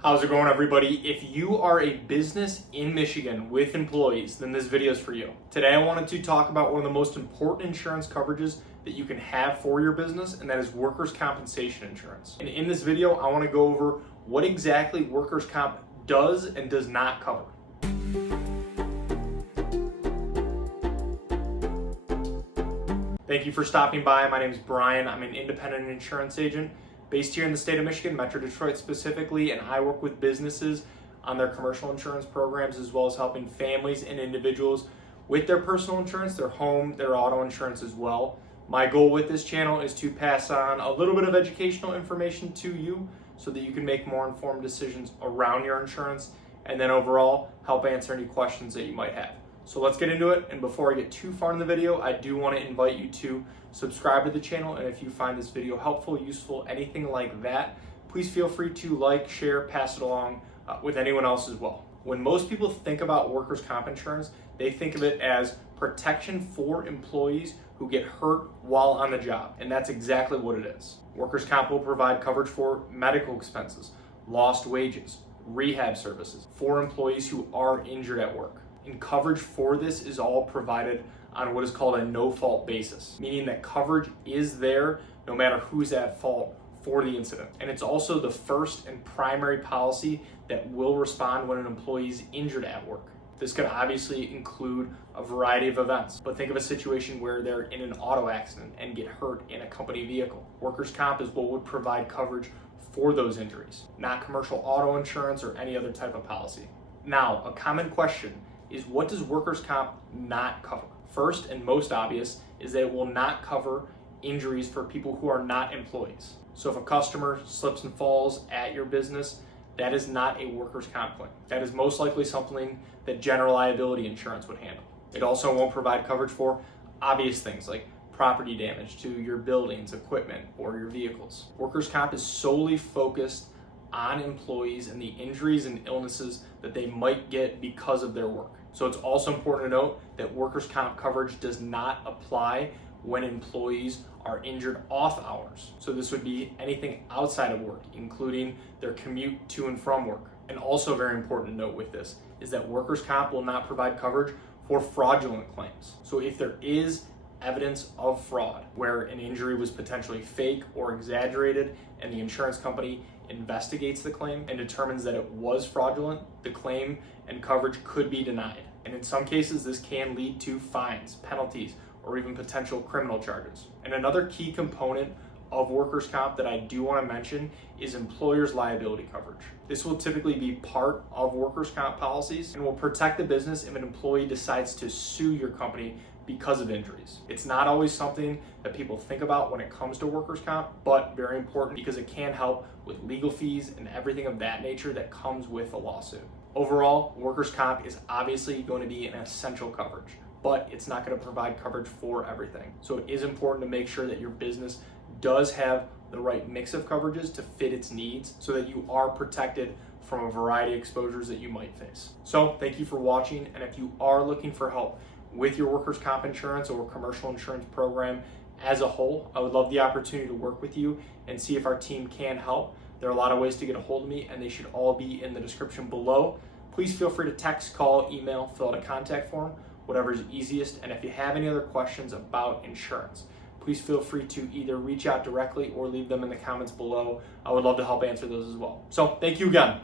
How's it going, everybody? If you are a business in Michigan with employees, then this video is for you. Today I wanted to talk about one of the most important insurance coverages that you can have for your business, and that is workers' compensation insurance. And in this video, I want to go over what exactly workers' comp does and does not cover. Thank you for stopping by. My name is Brian. I'm an independent insurance agent based here in the state of Michigan, Metro Detroit specifically, and I work with businesses on their commercial insurance programs, as well as helping families and individuals with their personal insurance, their home, their auto insurance as well. My goal with this channel is to pass on a little bit of educational information to you so that you can make more informed decisions around your insurance, and then overall help answer any questions that you might have. So let's get into it, and before I get too far in the video, I do want to invite you to subscribe to the channel, and if you find this video helpful, useful, anything like that, please feel free to like, share, pass it along with anyone else as well. When most people think about workers' comp insurance, they think of it as protection for employees who get hurt while on the job, and that's exactly what it is. Workers' comp will provide coverage for medical expenses, lost wages, rehab services for employees who are injured at work. And coverage for this is all provided on what is called a no-fault basis, meaning that coverage is there no matter who's at fault for the incident. And it's also the first and primary policy that will respond when an employee is injured at work. This could obviously include a variety of events, but think of a situation where they're in an auto accident and get hurt in a company vehicle. Workers' comp is what would provide coverage for those injuries, not commercial auto insurance or any other type of policy. Now, a common question is, what does workers' comp not cover? First and most obvious is that it will not cover injuries for people who are not employees. So if a customer slips and falls at your business, that is not a workers' comp claim. That is most likely something that general liability insurance would handle. It also won't provide coverage for obvious things like property damage to your buildings, equipment, or your vehicles. Workers' comp is solely focused on employees and the injuries and illnesses that they might get because of their work. So it's also important to note that workers' comp coverage does not apply when employees are injured off hours. So this would be anything outside of work, including their commute to and from work. And also very important to note with this is that workers' comp will not provide coverage for fraudulent claims. So if there is evidence of fraud where an injury was potentially fake or exaggerated and the insurance company investigates the claim and determines that it was fraudulent, the claim and coverage could be denied. And in some cases, this can lead to fines, penalties, or even potential criminal charges. And another key component of workers' comp that I do want to mention is employer's liability coverage. This will typically be part of workers' comp policies and will protect the business if an employee decides to sue your company because of injuries. It's not always something that people think about when it comes to workers' comp, but very important because it can help with legal fees and everything of that nature that comes with a lawsuit. Overall, workers' comp is obviously going to be an essential coverage, but it's not going to provide coverage for everything. So it is important to make sure that your business does have the right mix of coverages to fit its needs so that you are protected from a variety of exposures that you might face. So thank you for watching, and if you are looking for help with your workers' comp insurance or commercial insurance program as a whole, I would love the opportunity to work with you and see if our team can help. There are a lot of ways to get a hold of me, and they should all be in the description below. Please feel free to text, call, email, fill out a contact form, whatever is easiest. And if you have any other questions about insurance, please feel free to either reach out directly or leave them in the comments below. I would love to help answer those as well. So thank you again.